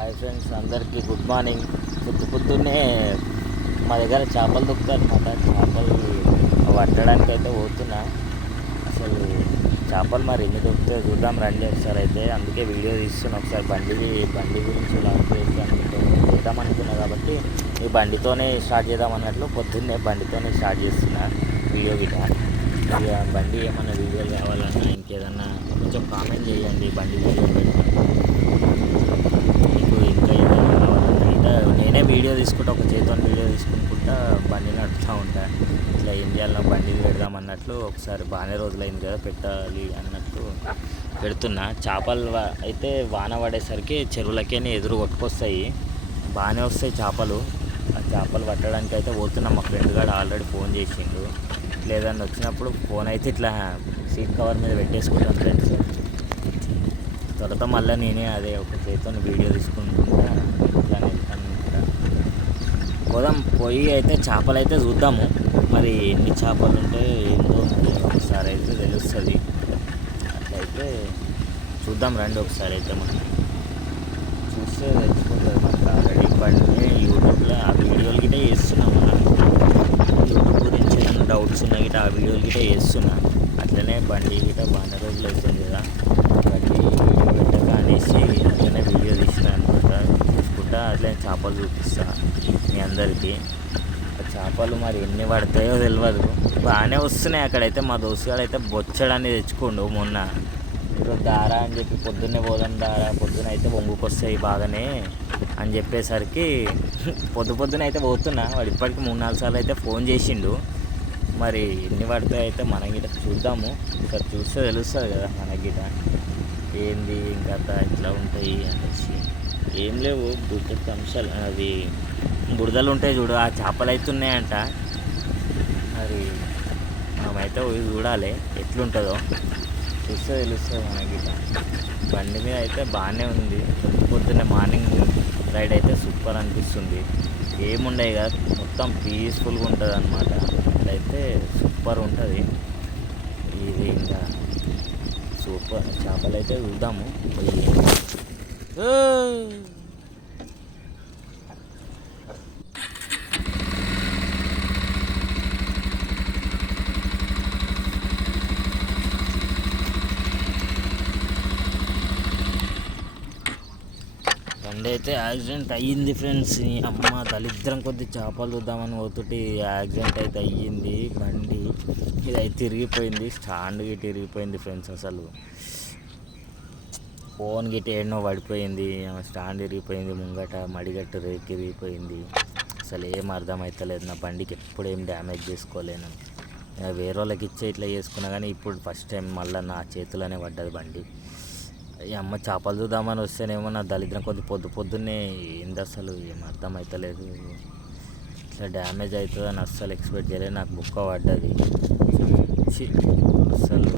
Hi friends అందరికీ good morning. పొద్దు పొద్దున్నే మా దగ్గర చేపలు దొరుకుతాయి చేపలు పట్టడానికి అయితే పోతున్నా. అసలు చేపలు మరి ఎన్ని దొరుకుతాయో చూద్దాం రండి ఒకసారి అయితే. అందుకే వీడియో తీస్తున్నా ఒకసారి. బండి బండి గురించి లాంచ్ చేద్దాం అనుకున్నా కాబట్టి ఈ బండితోనే స్టార్ట్ చేద్దాం అన్నట్లు పొద్దున్నే బండితోనే స్టార్ట్ చేస్తున్నా వీడియో గిట ఇక బండి ఏమన్నా వీడియోలు కావాలన్నా ఇంకేదన్నా కొంచెం కామెంట్ చేయండి. బండి వీడియో పెట్టాను మీకు ఇంకా ఏదైనా కావాలన్నా ఇట్లా నేనే వీడియో తీసుకుంటా ఒక చేతితో వీడియో తీసుకుంటా బండి నడుపుతూ ఉంటా. ఇట్లా ఏం చేయాలన్నా బండి పెడదాం అన్నట్లు ఒకసారి బాగానే రోజులైంది కదా పెట్టాలి అన్నట్టు పెడుతున్నా. చేపలు అయితే వాన పడేసరికి చెరువులకేనే ఎదురు కొట్టుకొస్తాయి. బాగానే వస్తాయి చేపలు. ఆ చేపలు పట్టడానికి అయితే పోతున్నాం. మా ఫ్రెండ్ గారు ఆల్రెడీ ఫోన్ చేసిండు. లేదన్నా వచ్చినప్పుడు ఫోన్ అయితే ఇట్లా సీట్ కవర్ మీద పెట్టేసుకుంటాం ఫ్రెండ్స్. తర్వాత మళ్ళీ నేనే అదే ఒక చేతితో వీడియో తీసుకుంటున్నా ఇట్లానే పోదాం పోయి అయితే చేపలు అయితే చూద్దాము. మరి ఎన్ని చేపలు ఉంటే ఏందో ఒకసారి అయితే తెలుస్తుంది. అట్లయితే చూద్దాం రండి ఒకసారి అయితే మనం. చూస్తే తెలుసుకుంటారు మనకు ఆల్రెడీ బండి యూట్యూబ్లో ఆ వీడియోలు గిట్టే చేస్తున్నాం మనం. యూట్యూబ్ గురించి ఏమైనా డౌట్స్ ఉన్నాయి గిట్ట ఆ వీడియోలు గిట్టే చేస్తున్నా. అట్లనే బండి గిట్ట బాగానే రోజులు అవుతుంది కదా. బండి వీడియో పెట్టక అనేసి అట్లనే వీడియో తీస్తాను అనమాట చేపలు చూపిస్తా మీ అందరికీ. చేపలు మరి ఎన్ని పడతాయో తెలియదు బాగానే వస్తున్నాయి అక్కడైతే. మా దోస్తుగాడు అయితే బొచ్చడాన్ని తెచ్చుకోండు మొన్న. ఈరోజు దారా అని చెప్పి పొద్దున్నే పోదాం దారా పొద్దున అయితే వస్తాయి బాగానే అని చెప్పేసరికి పొద్దు పొద్దున అయితే పోతున్నా. వాడు ఇప్పటికి మూడు నాలుగు సార్లు అయితే ఫోన్ చేసిండు. మరి ఎన్ని పడతాయి అయితే మనం గిట చూద్దాము. ఇక్కడ చూస్తే తెలుస్తుంది కదా మన గిట ఏంది ఇంకా ఇట్లా ఉంటాయి అనేసి. ఏం లేవు బుద్ధ అంశాలు అవి బురదలు ఉంటాయి చూడు ఆ చేపలు అయితే ఉన్నాయంట మరి మనమైతే పోయి చూడాలి ఎట్లుంటుందో. చూస్తే తెలుస్తుంది మనకి బండి మీద అయితే బాగానే ఉంది. పొద్దున్నే మార్నింగ్ రైడ్ అయితే సూపర్ అనిపిస్తుంది. ఏముండయి కదా మొత్తం పీస్ఫుల్గా ఉంటుంది అనమాట అట్లయితే సూపర్ ఉంటుంది. ఇది ఇంకా సూపర్. చేపలు అయితే చూద్దాము. పోయి బండి అయితే యాక్సిడెంట్ అయ్యింది ఫ్రెండ్స్. అమ్మ దళిద్రం కొద్ది చేపలు చూద్దామని పోతుంటే యాక్సిడెంట్ అయితే అయ్యింది. బండి ఇది అయితే తిరిగిపోయింది. స్టాండ్ తిరిగిపోయింది ఫ్రెండ్స్ అసలు. ఫోన్ గిట్ట ఎన్నో పడిపోయింది స్టాండ్ విరిగిపోయింది ముంగట మడిగట్టు రేకి విరిగిపోయింది అసలు ఏం అర్థమవుతలేదు నా బండికి ఎప్పుడు ఏం డ్యామేజ్ చేసుకోలేను. వేరే వాళ్ళకి ఇచ్చే ఇట్లా చేసుకున్నా కానీ ఇప్పుడు ఫస్ట్ టైం మళ్ళీ నా చేతిలోనే పడ్డది బండి. ఈ అమ్మ చేపలు చూద్దామని వస్తేనేమో నా దళిద్రం కొద్ది పొద్దు పొద్దున్నే ఏంది అసలు ఏం అర్థమవుతలేదు ఇట్లా డ్యామేజ్ అవుతుందని అస్సలు ఎక్స్పెక్ట్ చేయలేదు నాకు బుక్క పడ్డది. అసలు